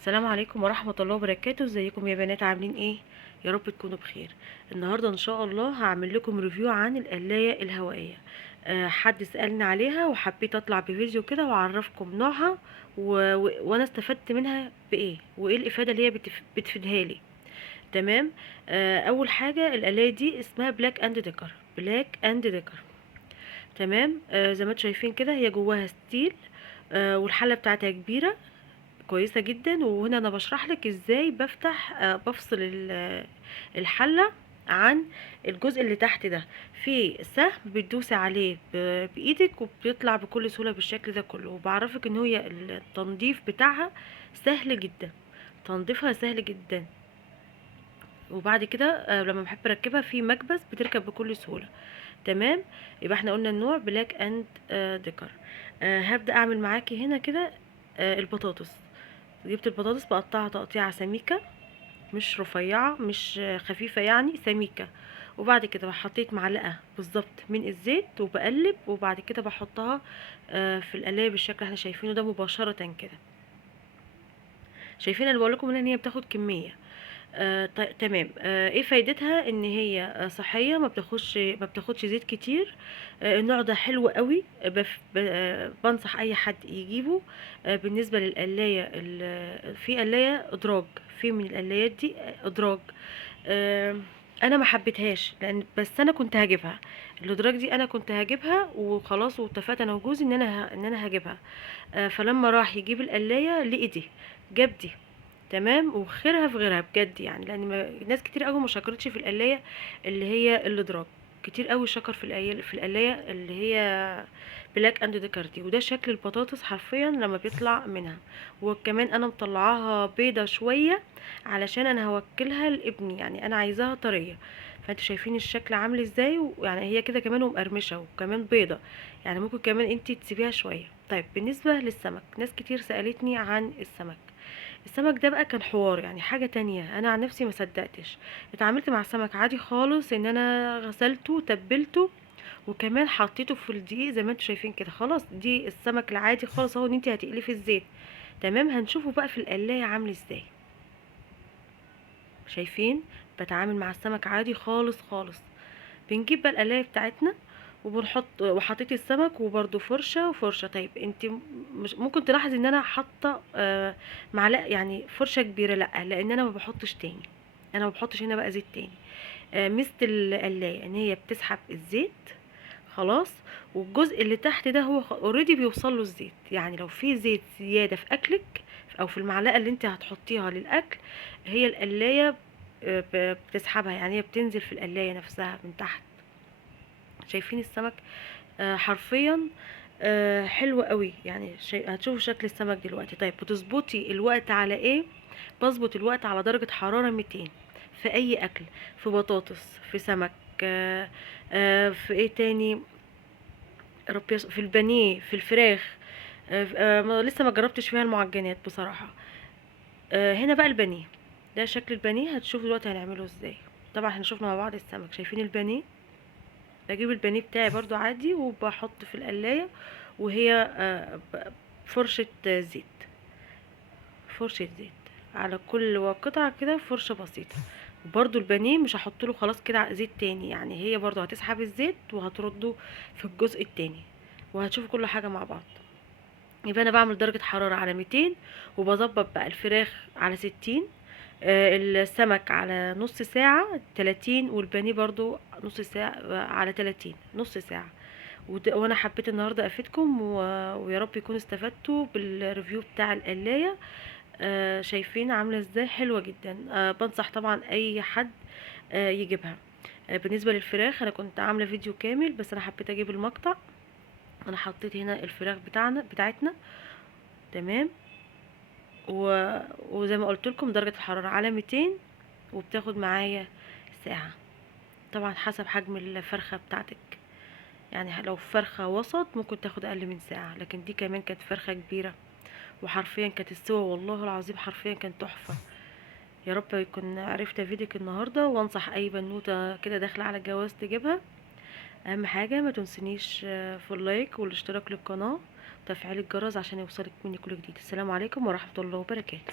السلام عليكم ورحمة الله وبركاته. ازيكم يا بنات؟ عاملين ايه؟ يا رب تكونوا بخير. النهاردة ان شاء الله هعمل لكم ريفيو عن القلاية الهوائية. حد سألني عليها وحبيت اطلع بفيديو كده واعرفكم نوعها وانا استفدت منها بايه وايه الافادة اللي هي بتفيدها لي. تمام. اول حاجة القلاية دي اسمها بلاك اند ديكر. بلاك اند ديكر. تمام. زي ما انتم شايفين كده هي جواها ستيل. والحلة بتاعتها كبيرة كويسة جدا. وهنا انا بشرح لك ازاي بفصل الحلة عن الجزء اللي تحت ده. في سهم بتدوسي عليه بايدك وبيطلع بكل سهولة بالشكل ده كله. وبعرفك ان هي التنظيف بتاعها سهل جدا. تنظيفها سهل جدا. وبعد كده لما بحب اركبها في مكبس بتركب بكل سهولة. تمام. يبقى احنا قلنا النوع بلاك اند ديكر. هبدأ اعمل معاكي هنا كده البطاطس. جبت البطاطس بقطعها تقطيعة سميكة، مش رفيعة مش خفيفة، يعني سميكة. وبعد كده حطيت معلقة بالظبط من الزيت وبقلب. وبعد كده بحطها في القلاية بالشكل اللي احنا شايفينه ده مباشرة كده. شايفين انا بقول لكم ان هي بتاخد كمية. تمام. ايه فايدتها؟ ان هي صحيه، ما بتاخدش زيت كتير. النوع ده حلو قوي. بنصح اي حد يجيبه. بالنسبه للقلايه في قلايه ادراج. في من القلايات دي ادراج. آه، انا ما حبيتهاش لان بس انا كنت هجيبها. الادراج دي انا كنت هجيبها وخلاص، واتفقت انا وجوزي ان انا هجيبها. فلما راح يجيب القلايه لقي دي، جاب دي. تمام. وخيرها في غيرها بجد، يعني لان ناس كتير قوي ما شكرتش في القلايه اللي هي الادراج. كتير قوي شكر في القلايه اللي هي بلاك اند ديكر دي. وده شكل البطاطس حرفيا لما بيطلع منها. وكمان انا مطلعاها بيضه شويه علشان انا هوكلها لابني، يعني انا عايزاها طريه. فانتوا شايفين الشكل عامل ازاي، يعني هي كده كمان ومقرمشه وكمان بيضه. يعني ممكن كمان انتي تسيبيها شويه. طيب بالنسبه للسمك، ناس كتير سالتني عن السمك. السمك ده بقى كان حوار، يعني حاجة تانية. انا عن نفسي ما صدقتش. اتعاملت مع السمك عادي خالص، ان انا غسلته تبلته وكمان حطيته في الدقيق زي ما انتوا شايفين كده. خلاص دي السمك العادي خالص اهو، ان انت هتقليه في الزيت. تمام. هنشوفه بقى في القلاية عامل ازاي. شايفين؟ بتعامل مع السمك عادي خالص خالص. بنجيب بقى القلاية بتاعتنا وبنحط، وحطيت السمك وبرده فرشة وفرشة. طيب انت مش ممكن تلاحظي ان انا حاطة معلقة، يعني فرشة كبيرة؟ لا، لان انا ما بحطش تاني. انا ما بحطش هنا بقى زيت تاني. ميزة القلاية ان هي بتسحب الزيت. خلاص. والجزء اللي تحت ده هو اوريدي بيوصل له الزيت. يعني لو في زيت زيادة في اكلك او في المعلقة اللي انت هتحطيها للاكل، هي القلاية بتسحبها. يعني هي بتنزل في القلاية نفسها من تحت. شايفين السمك؟ حرفيا حلو قوي. يعني هتشوفوا شكل السمك دلوقتي. طيب بتظبطي الوقت على ايه؟ بظبط الوقت على درجة حرارة 200 في اي اكل. في بطاطس، في سمك، في ايه تاني؟ في البانيه، في الفراخ. لسه ما جربتش فيها المعجنات بصراحة. هنا بقى البانيه. ده شكل البانيه. هتشوفوا دلوقتي هنعمله ازاي. طبعا احنا شفنا مع بعض السمك. شايفين البانيه؟ بجيب البانيه بتاعي برضو عادي وبحط في القلاية. وهي فرشة زيت. فرشة زيت على كل قطعة كده، فرشة بسيطة. برضو البانيه مش هحط له خلاص كده زيت تاني، يعني هي برضو هتسحب الزيت وهترده في الجزء التاني. وهتشوفوا كل حاجة مع بعض. يبقى انا بعمل درجة حرارة على 200. وبظبط بقى الفراخ على 60. السمك على نص ساعة 30. والبانيه برضو نص ساعة على 30 نص ساعة. وانا حبيت النهاردة افيدكم ويا رب يكونوا استفدتوا بالريفيو بتاع القلاية. شايفين عاملة ازاي؟ حلوة جدا. بنصح طبعا اي حد يجيبها. بالنسبة للفراخ انا كنت عاملة فيديو كامل، بس انا حبيت اجيب المقطع. انا حطيت هنا الفراخ بتاعتنا. تمام. وزي ما قلت لكم درجة الحرارة على 200. وبتاخد معايا ساعة. طبعا حسب حجم الفرخة بتاعتك. يعني لو فرخة وسط ممكن تاخد اقل من ساعة، لكن دي كمان كانت فرخة كبيرة. وحرفيا كانت السوا والله العظيم حرفيا كان تحفة. يا رب يكون عرفت افيدك النهاردة. وانصح اي بنوتة كده داخلة على الجواز تجيبها. اهم حاجة ما تنسنيش في اللايك والاشتراك للقناة وتفعيل الجرس عشان يوصلك مني كل جديد. السلام عليكم ورحمة الله وبركاته.